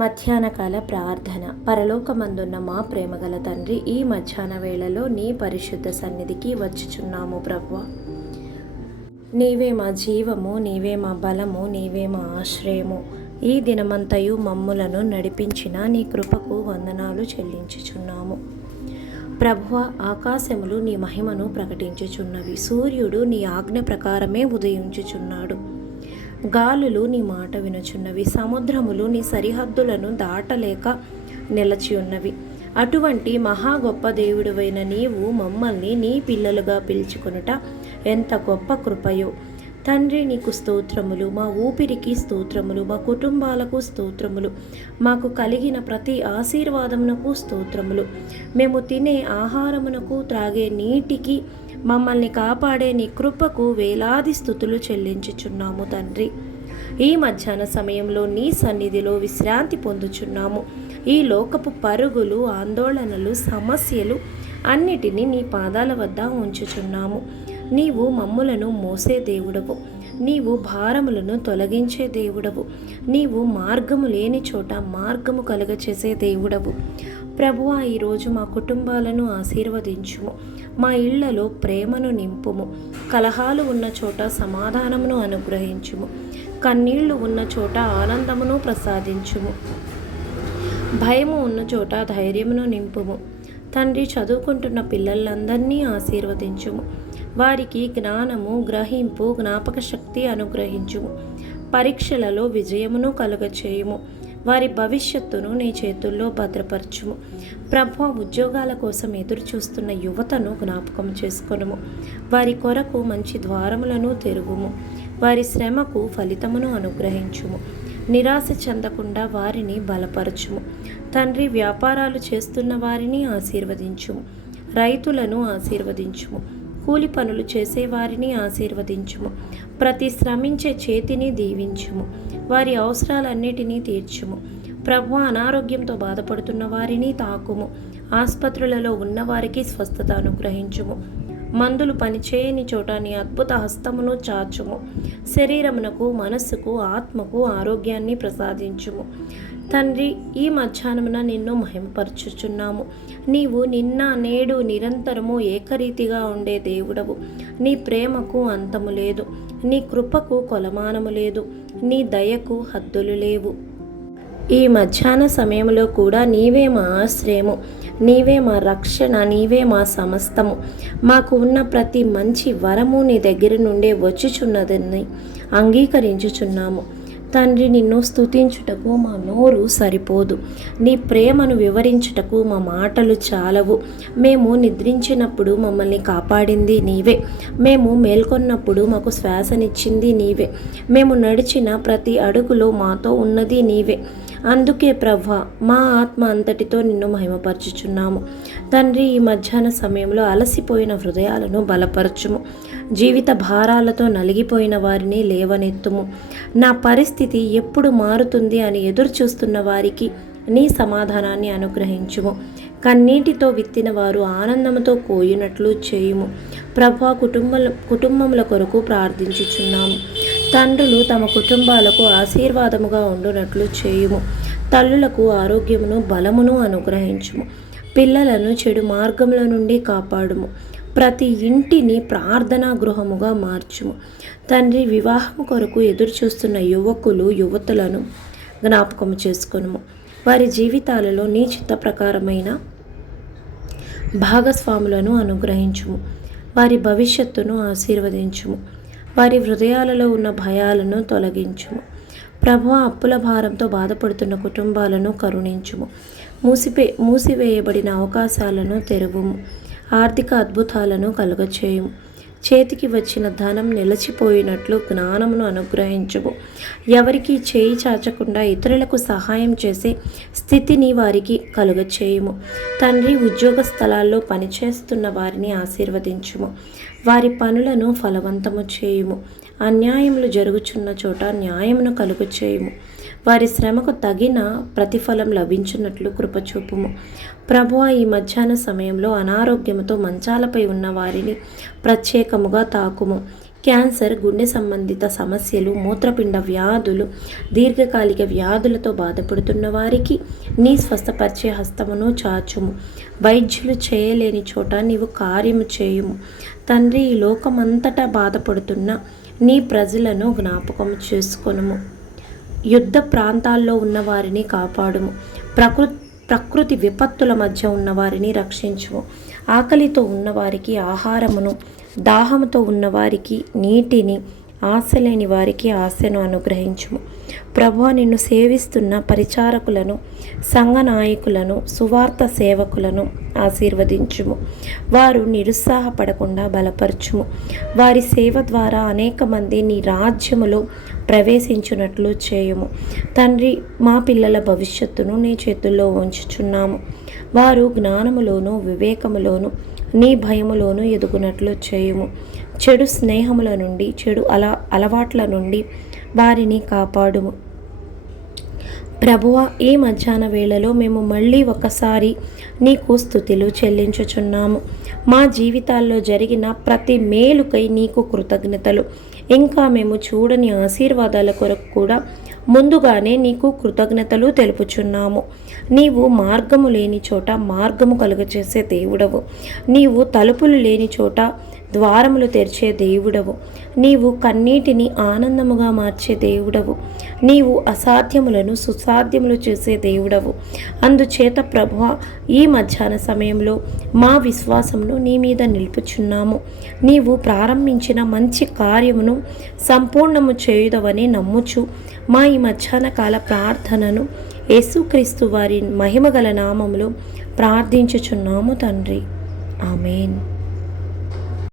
మధ్యాహ్నకాల ప్రార్థన. పరలోకమందున్న మా ప్రేమగల తండ్రి, ఈ మధ్యాహ్న వేళలో నీ పరిశుద్ధ సన్నిధికి వచ్చుచున్నాము ప్రభువా. నీవే మా జీవము, నీవే మా బలము, నీవే మా ఆశ్రయము. ఈ దినమంతయు మమ్ములను నడిపించిన నీ కృపకు వందనాలు చెల్లించుచున్నాము ప్రభువా. ఆకాశములు నీ మహిమను ప్రకటించుచున్నవి, సూర్యుడు నీ ఆజ్ఞ ప్రకారమే ఉదయించుచున్నాడు. గాలులు నీ మాట వినుచున్నవి, సముద్రములు నీ సరిహద్దులను దాటలేక నిలచి ఉన్నవి. అటువంటి మహా గొప్ప దేవుడివైన నీవు మమ్మల్ని నీ పిల్లలుగా పిలుచుకొనుట ఎంత గొప్ప కృపయో తండ్రి. నీకు స్తోత్రములు, మా ఊపిరికి స్తోత్రములు, మా కుటుంబాలకు స్తోత్రములు, మాకు కలిగిన ప్రతి ఆశీర్వాదమునకు స్తోత్రములు. మేము తినే ఆహారమునకు, త్రాగే నీటికి, మమ్మల్ని కాపాడే నీ కృపకు వేలాది స్తుతులు చెల్లించుచున్నాము తండ్రి. ఈ మధ్యాహ్న సమయంలో నీ సన్నిధిలో విశ్రాంతి పొందుచున్నాము. ఈ లోకపు పరుగులు, ఆందోళనలు, సమస్యలు అన్నిటినీ నీ పాదాల వద్ద ఉంచుచున్నాము. నీవు మమ్ములను మోసే దేవుడవు, నీవు భారములను తొలగించే దేవుడవు, నీవు మార్గము లేని చోట మార్గము కలుగచేసే దేవుడవు ప్రభువా. ఈరోజు మా కుటుంబాలను ఆశీర్వదించుము, మా ఇళ్లలో ప్రేమను నింపుము, కలహాలు ఉన్న చోట సమాధానమును అనుగ్రహించుము, కన్నీళ్లు ఉన్న చోట ఆనందమును ప్రసాదించుము, భయము ఉన్న చోట ధైర్యమును నింపుము తండ్రి. చదువుకుంటున్న పిల్లలందరినీ ఆశీర్వదించుము, వారికి జ్ఞానము, గ్రహింపు, జ్ఞాపక శక్తి అనుగ్రహించుము, పరీక్షలలో విజయమును కలుగచేయుము, వారి భవిష్యత్తును నీ చేతుల్లో భద్రపరచుము ప్రభువా. ఉద్యోగాల కోసం ఎదురు చూస్తున్న యువతను జ్ఞాపకం చేసుకొనుము, వారి కొరకు మంచి ద్వారములను తెరువుము, వారి శ్రమకు ఫలితమును అనుగ్రహించుము, నిరాశ చెందకుండా వారిని బలపరచుము తండ్రి. వ్యాపారాలు చేస్తున్న వారిని ఆశీర్వదించుము, రైతులను ఆశీర్వదించుము, కూలి పనులు చేసేవారిని ఆశీర్వదించుము, ప్రతి శ్రమించే చేతిని దీవించుము, వారి అవసరాలన్నిటినీ తీర్చుము ప్రభువా. అనారోగ్యంతో బాధపడుతున్న వారిని తాకుము, ఆసుపత్రులలో ఉన్నవారికి స్వస్థత అనుగ్రహించుము, మందులు పనిచేయని చోట నీ అద్భుత హస్తమును చాచుము, శరీరమునకు, మనస్సుకు, ఆత్మకు ఆరోగ్యాన్ని ప్రసాదించుము తండ్రి. ఈ మధ్యాహ్నమున నిన్ను మహిమపరచుచున్నాము. నీవు నిన్న, నేడు, నిరంతరము ఏకరీతిగా ఉండే దేవుడవు. నీ ప్రేమకు అంతము లేదు, నీ కృపకు కొలమానము లేదు, నీ దయకు హద్దులు లేవు. ఈ మధ్యాహ్న సమయంలో కూడా నీవే మా ఆశ్రయము, నీవే మా రక్షణ, నీవే మా సమస్తము. మాకు ఉన్న ప్రతి మంచి వరము నీ దగ్గర నుండే వచ్చుచున్నదని అంగీకరించుచున్నాము తండ్రి. నిన్ను స్తుతించుటకు మా నోరు సరిపోదు, నీ ప్రేమను వివరించుటకు మా మాటలు చాలవు. మేము నిద్రించినప్పుడు మమ్మల్ని కాపాడింది నీవే, మేము మేల్కొన్నప్పుడు మాకు శ్వాసనిచ్చింది నీవే, మేము నడిచిన ప్రతి అడుగులో మాతో ఉన్నది నీవే. అందుకే ప్రభువా, మా ఆత్మ అంతటితో నిన్ను మహిమపరచుచున్నాము తండ్రి. ఈ మధ్యాహ్న సమయంలో అలసిపోయిన హృదయాలను బలపరచుము, జీవిత భారాలతో నలిగిపోయిన వారిని లేవనెత్తుము. నా పరిస్థితి ఎప్పుడు మారుతుంది అని ఎదురు చూస్తున్న వారికి నీ సమాధానాన్ని అనుగ్రహించుము, కన్నీటితో విత్తిన వారు ఆనందంతో కోయునట్లు చేయుము ప్రభువా. కుటుంబముల కొరకు ప్రార్థించుచున్నాము. తండ్రులు తమ కుటుంబాలకు ఆశీర్వాదముగా ఉండునట్లు చేయుము, తల్లులకు ఆరోగ్యమును, బలమును అనుగ్రహించుము, పిల్లలను చెడు మార్గముల నుండి కాపాడుము, ప్రతి ఇంటిని ప్రార్థనా గృహముగా మార్చుము తండ్రి. వివాహము కొరకు ఎదురు చూస్తున్న యువకులు, యువతులను జ్ఞాపకము చేసుకొనుము, వారి జీవితాలలో నీ చిత్త ప్రకారమైన భాగస్వాములను అనుగ్రహించుము, వారి భవిష్యత్తును ఆశీర్వదించుము, వారి హృదయాలలో ఉన్న భయాలను తొలగించుము ప్రభువా. అప్పుల భారంతో బాధపడుతున్న కుటుంబాలను కరుణించుము, మూసివేయబడిన అవకాశాలను తెరువుము, ఆర్థిక అద్భుతాలను కలుగచేయుము, చేతికి వచ్చిన ధనం నిలిచిపోయినట్లు జ్ఞానమును అనుగ్రహించుము, ఎవరికి చేయి చాచకుండా ఇతరులకు సహాయం చేసే స్థితిని వారికి కలుగచేయుము తండ్రి. ఉద్యోగ స్థలాల్లో పనిచేస్తున్న వారిని ఆశీర్వదించుము, వారి పనులను ఫలవంతము చేయుము, అన్యాయములు జరుగుచున్న చోట న్యాయమును కలుగచేయుము, వారి శ్రమకు తగిన ప్రతిఫలం లభించినట్లు కృపచూపుము ప్రభువా. ఈ మధ్యాహ్న సమయంలో అనారోగ్యముతో మంచాలపై ఉన్న వారిని ప్రత్యేకముగా తాకుము, క్యాన్సర్, గుండె సంబంధిత సమస్యలు, మూత్రపిండ వ్యాధులు, దీర్ఘకాలిక వ్యాధులతో బాధపడుతున్న వారికి నీ స్వస్థపరిచే హస్తమును చాచుము. వైద్యులు చేయలేని చోట నీవు కార్యము చేయుము. తండ్రి, ఈ లోకమంతటా బాధపడుతున్న నీ ప్రజలను జ్ఞాపకం చేసుకొనుము. యుద్ధ ప్రాంతాల్లో ఉన్న వారిని కాపాడుము. ప్రకృతి విపత్తుల మధ్య ఉన్నవారిని రక్షించుము. ఆకలితో ఉన్నవారికి ఆహారమును, దాహముతో ఉన్నవారికి నీటిని, ఆశ లేని వారికి ఆశను అనుగ్రహించుము. ప్రభువా, నిన్ను సేవిస్తున్న పరిచారకులను, సంఘ నాయకులను, సువార్త సేవకులను ఆశీర్వదించుము. వారు నిరుత్సాహపడకుండా బలపరచుము. వారి సేవ ద్వారా అనేక మంది నీ రాజ్యములో ప్రవేశించున్నట్లు చేయుము. తండ్రి, మా పిల్లల భవిష్యత్తును నీ చేతుల్లో ఉంచుచున్నాము. వారు జ్ఞానములోను, వివేకములోను, నీ భయములోను ఎదుగునట్లు చేయుము. చెడు స్నేహముల నుండి, చెడు అలవాట్ల నుండి వారిని కాపాడుము. ప్రభువా, ఈ మధ్యాహ్న వేళలో మేము మళ్ళీ ఒకసారి నీకు స్తుతులు చెల్లించుచున్నాము. మా జీవితాల్లో జరిగిన ప్రతి మేలుకై నీకు కృతజ్ఞతలు. ఇంకా మేము చూడని ఆశీర్వాదాల కొరకు కూడా ముందుగానే నీకు కృతజ్ఞతలు తెలుపుచున్నాము. నీవు మార్గము లేని చోట మార్గము కలుగచేసే దేవుడవు. నీవు తలుపులు లేని చోట ద్వారములు తెరిచే దేవుడవు. నీవు కన్నీటిని ఆనందముగా మార్చే దేవుడవు. నీవు అసాధ్యములను సుసాధ్యములు చేసే దేవుడవు. అందుచేత ప్రభువా, ఈ మధ్యాహ్న సమయంలో మా విశ్వాసమును నీ మీద నిలుపుచున్నాము. నీవు ప్రారంభించిన మంచి కార్యమును సంపూర్ణము చేయుదవని నమ్ముచు మా ఈ మధ్యాహ్న కాల ప్రార్థనను యేసుక్రీస్తు వారి మహిమగల నామములో ప్రార్థించుచున్నాము తండ్రి. ఆమేన్.